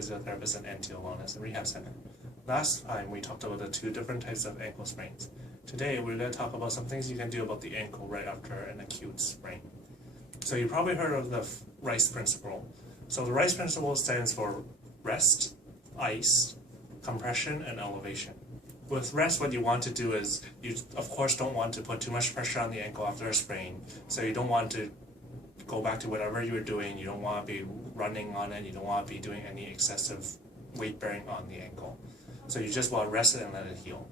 physiotherapist and NTO Wellness and Rehab Center. Last time we talked about the two different types of ankle sprains. Today we're going to talk about some things you can do about the ankle right after an acute sprain. So you probably heard of the R.I.C.E principle. So the R.I.C.E principle stands for rest, ice, compression, and elevation. With rest, what you want to do is, you of course don't want to put too much pressure on the ankle after a sprain. So you don't want to go back to whatever you were doing. You don't want to be running on it. You don't want to be doing any excessive weight bearing on the ankle. So you just want to rest it and let it heal.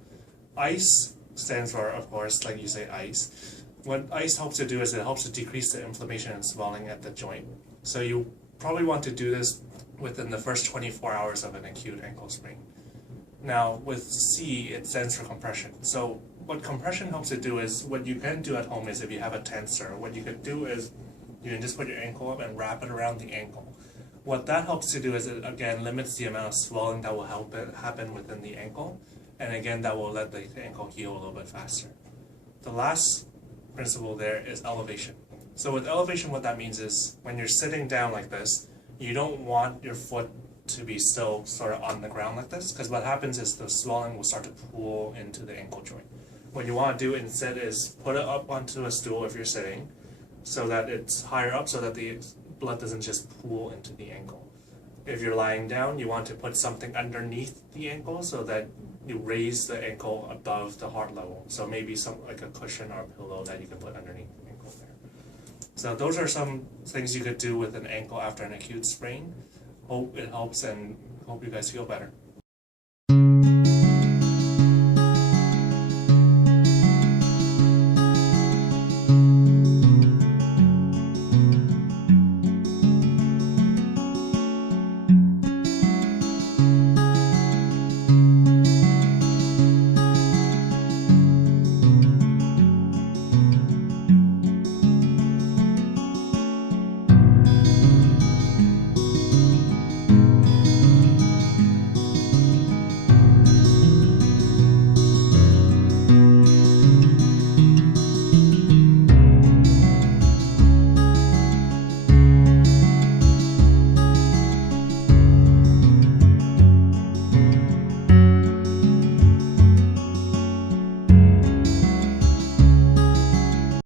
Ice stands for, of course, like you say, ice. What ice helps to do is it helps to decrease the inflammation and swelling at the joint. So you probably want to do this within the first 24 hours of an acute ankle sprain. Now, with C, it stands for compression. So what compression helps to do is, what you can do at home is, if you have a tensor, what you can do is you can just put your ankle up and wrap it around the ankle. What that helps to do is, it again limits the amount of swelling that will happen within the ankle, and again that will let the ankle heal a little bit faster. The last principle there is elevation. So with elevation, what that means is, when you're sitting down like this, you don't want your foot to be still sort of on the ground like this, because what happens is the swelling will start to pool into the ankle joint. What you want to do instead is put it up onto a stool if you're sitting, so that it's higher up, so that the blood doesn't just pool into the ankle. If you're lying down, you want to put something underneath the ankle so that you raise the ankle above the heart level. So maybe like a cushion or a pillow that you can put underneath the ankle there. So those are some things you could do with an ankle after an acute sprain. Hope it helps, and hope you guys feel better.